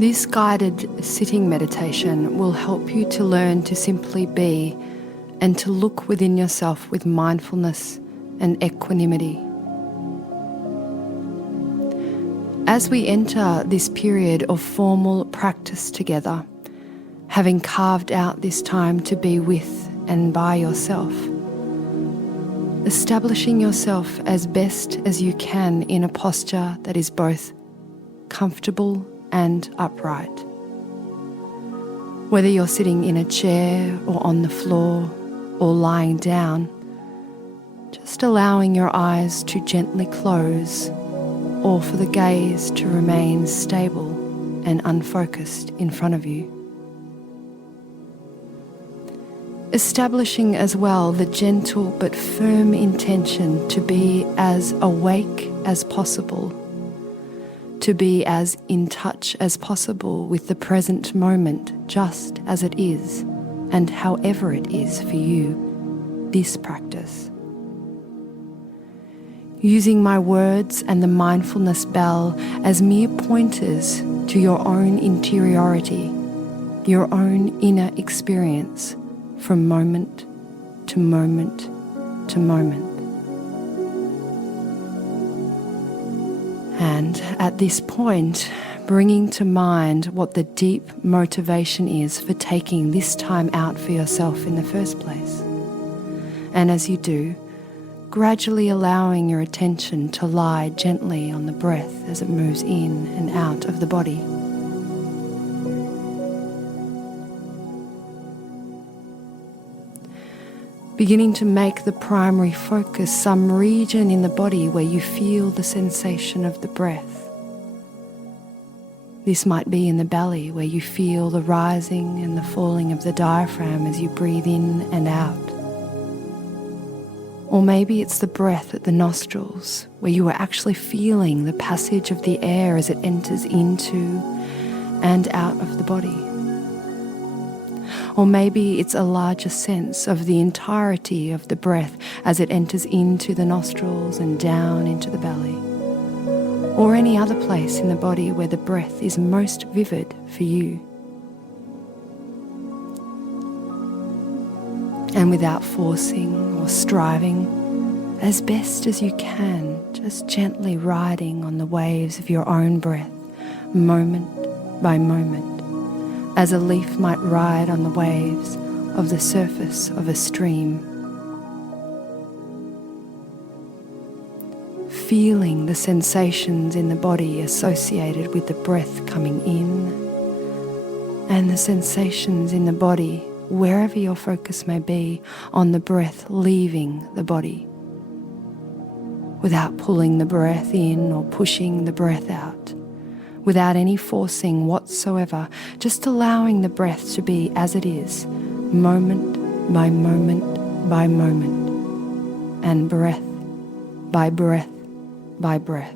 This guided sitting meditation will help you to learn to simply be and to look within yourself with mindfulness and equanimity. As we enter this period of formal practice together, having carved out this time to be with and by yourself, establishing yourself as best as you can in a posture that is both comfortable and upright. Whether you're sitting in a chair or on the floor or lying down, just allowing your eyes to gently close or for the gaze to remain stable and unfocused in front of you. Establishing as well the gentle but firm intention to be as awake as possible, to be as in touch as possible with the present moment just as it is and however it is for you, this practice. Using my words and the mindfulness bell as mere pointers to your own interiority, your own inner experience from moment to moment to moment. And at this point, bringing to mind what the deep motivation is for taking this time out for yourself in the first place. And as you do, gradually allowing your attention to lie gently on the breath as it moves in and out of the body. Beginning to make the primary focus some region in the body where you feel the sensation of the breath. This might be in the belly, where you feel the rising and the falling of the diaphragm as you breathe in and out. Or maybe it's the breath at the nostrils, where you are actually feeling the passage of the air as it enters into and out of the body. Or maybe it's a larger sense of the entirety of the breath as it enters into the nostrils and down into the belly. Or any other place in the body where the breath is most vivid for you. And without forcing or striving, as best as you can, just gently riding on the waves of your own breath, moment by moment, as a leaf might ride on the waves of the surface of a stream. Feeling the sensations in the body associated with the breath coming in, and the sensations in the body, wherever your focus may be, on the breath leaving the body, without pulling the breath in or pushing the breath out, without any forcing whatsoever, just allowing the breath to be as it is, moment by moment by moment, and breath by breath by breath.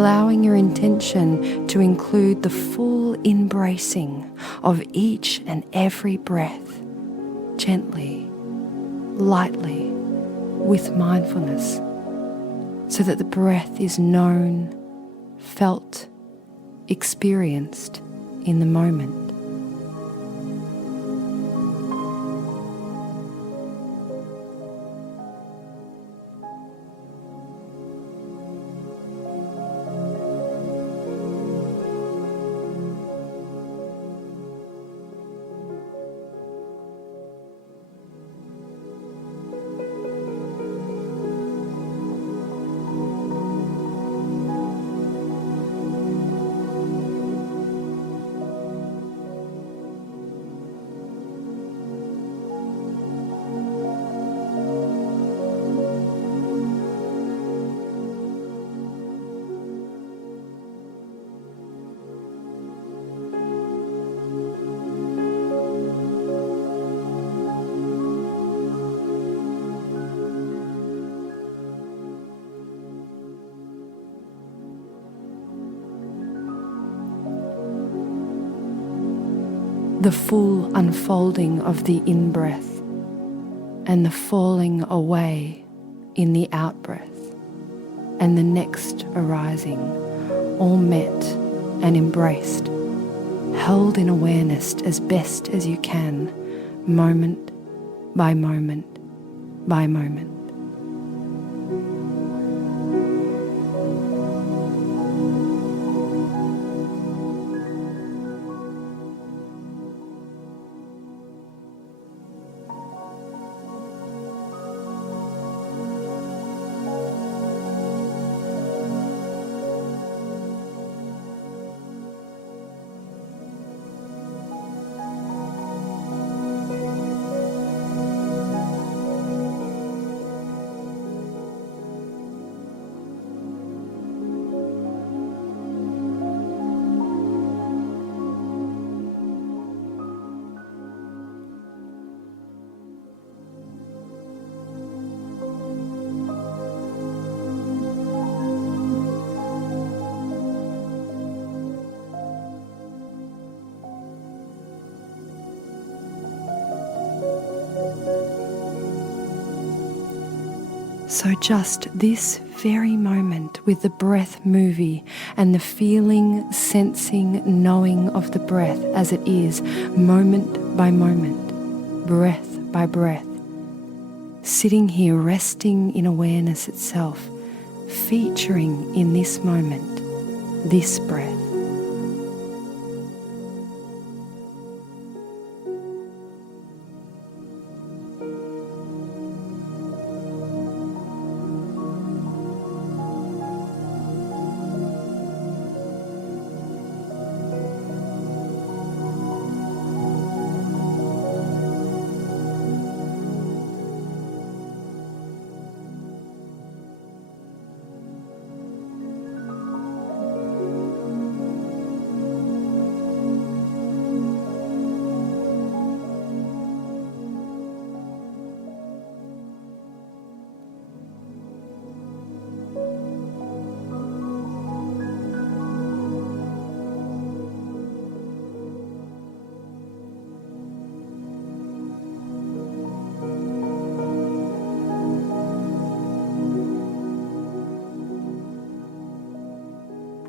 allowing your intention to include the full embracing of each and every breath, gently, lightly, with mindfulness, so that the breath is known, felt, experienced in the moment. The full unfolding of the in-breath and the falling away in the out-breath and the next arising, all met and embraced, held in awareness as best as you can, moment by moment by moment. So just this very moment with the breath movie and the feeling, sensing, knowing of the breath as it is, moment by moment, breath by breath, sitting here resting in awareness itself, featuring in this moment, this breath.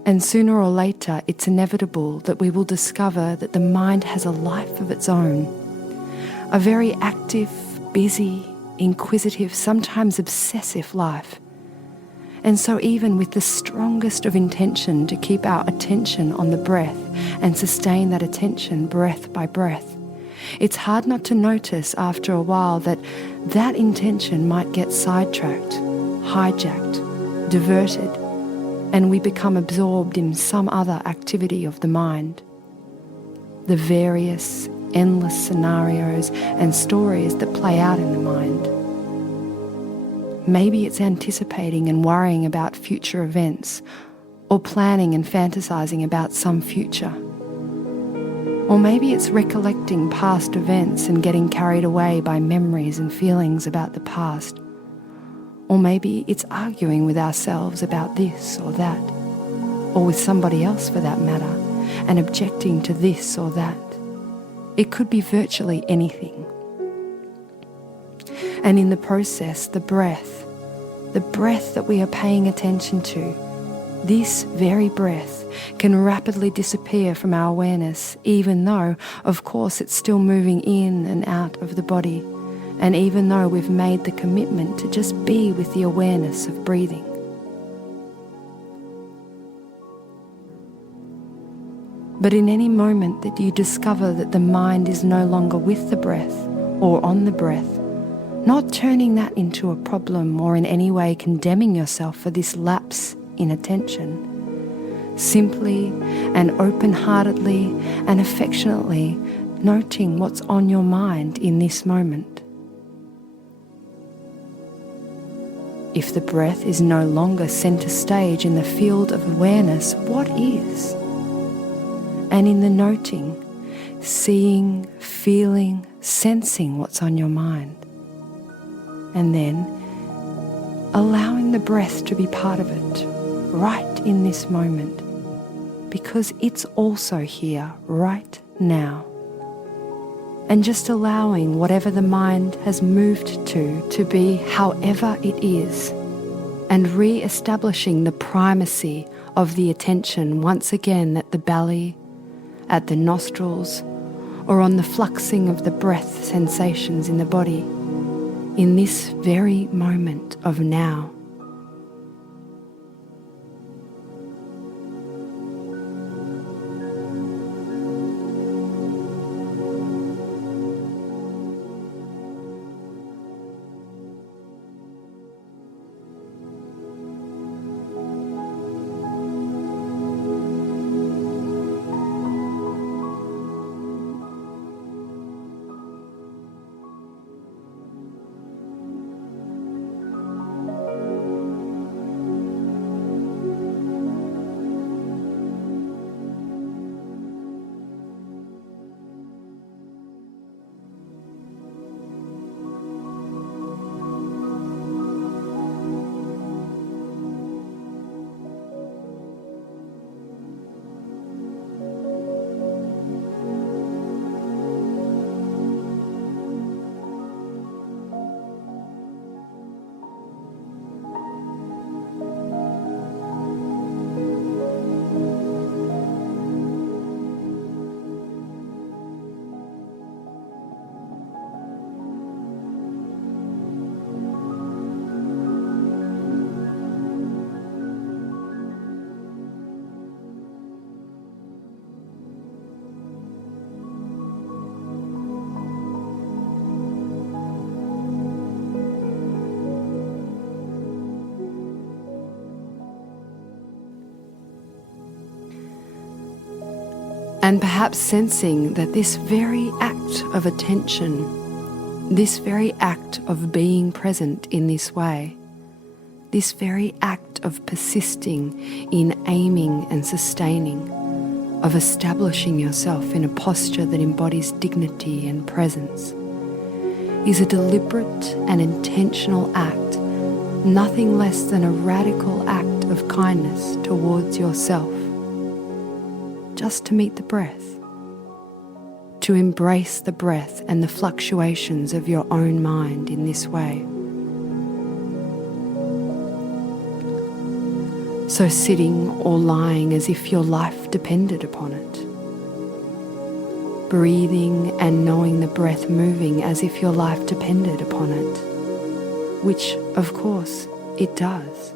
And sooner or later, it's inevitable that we will discover that the mind has a life of its own, a very active, busy, inquisitive, sometimes obsessive life. And so even with the strongest of intention to keep our attention on the breath and sustain that attention breath by breath, it's hard not to notice after a while that that intention might get sidetracked, hijacked, diverted, and we become absorbed in some other activity of the mind. The various, endless scenarios and stories that play out in the mind. Maybe it's anticipating and worrying about future events, or planning and fantasizing about some future. Or maybe it's recollecting past events and getting carried away by memories and feelings about the past. Or maybe it's arguing with ourselves about this or that. or with somebody else for that matter, and objecting to this or that. It could be virtually anything. And in the process, the breath that we are paying attention to, this very breath can rapidly disappear from our awareness, even though, of course, it's still moving in and out of the body, and even though we've made the commitment to just be with the awareness of breathing. But in any moment that you discover that the mind is no longer with the breath or on the breath, not turning that into a problem or in any way condemning yourself for this lapse in attention, simply and open-heartedly and affectionately noting what's on your mind in this moment. If the breath is no longer center stage in the field of awareness, what is? And in the noting, seeing, feeling, sensing what's on your mind. And then allowing the breath to be part of it, right in this moment, because it's also here, right now. And just allowing whatever the mind has moved to be however it is, and re-establishing the primacy of the attention once again at the belly, at the nostrils, or on the fluxing of the breath sensations in the body, in this very moment of now. And perhaps sensing that this very act of attention, this very act of being present in this way, this very act of persisting in aiming and sustaining, of establishing yourself in a posture that embodies dignity and presence, is a deliberate and intentional act, nothing less than a radical act of kindness towards yourself. Just to meet the breath, to embrace the breath and the fluctuations of your own mind in this way. So sitting or lying as if your life depended upon it. Breathing and knowing the breath moving as if your life depended upon it, which of course it does.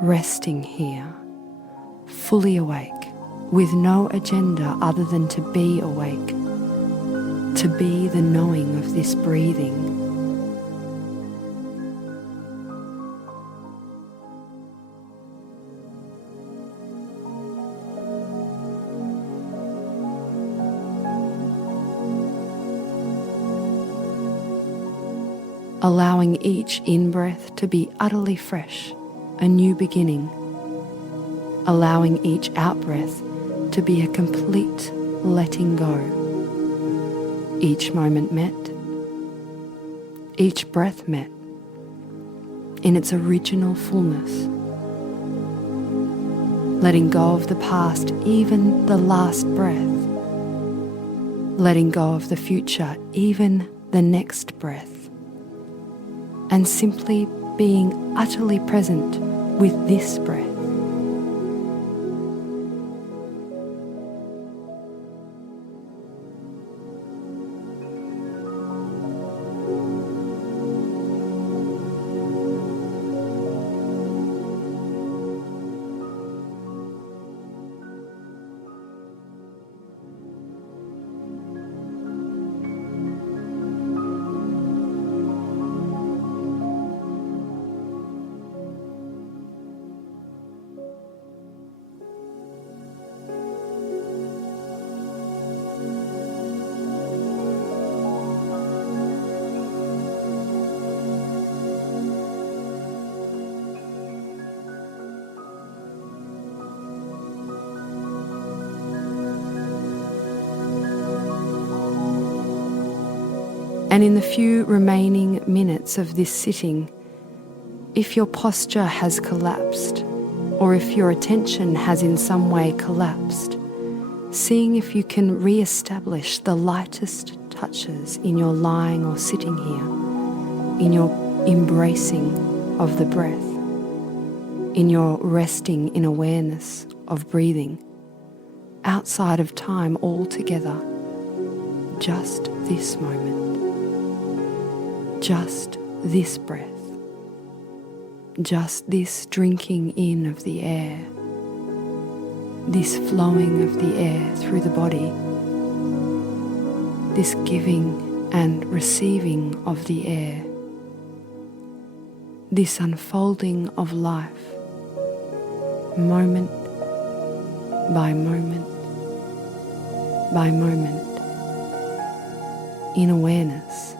Resting here, fully awake, with no agenda other than to be awake, to be the knowing of this breathing. Allowing each in-breath to be utterly fresh, a new beginning, allowing each out-breath to be a complete letting go, each moment met, each breath met in its original fullness, letting go of the past, even the last breath, letting go of the future, even the next breath, and simply being utterly present with this breath. And in the few remaining minutes of this sitting, if your posture has collapsed, or if your attention has in some way collapsed, seeing if you can re-establish the lightest touches in your lying or sitting here, in your embracing of the breath, in your resting in awareness of breathing, outside of time altogether, just this moment. Just this breath, just this drinking in of the air, this flowing of the air through the body, this giving and receiving of the air, this unfolding of life, moment by moment by moment, in awareness.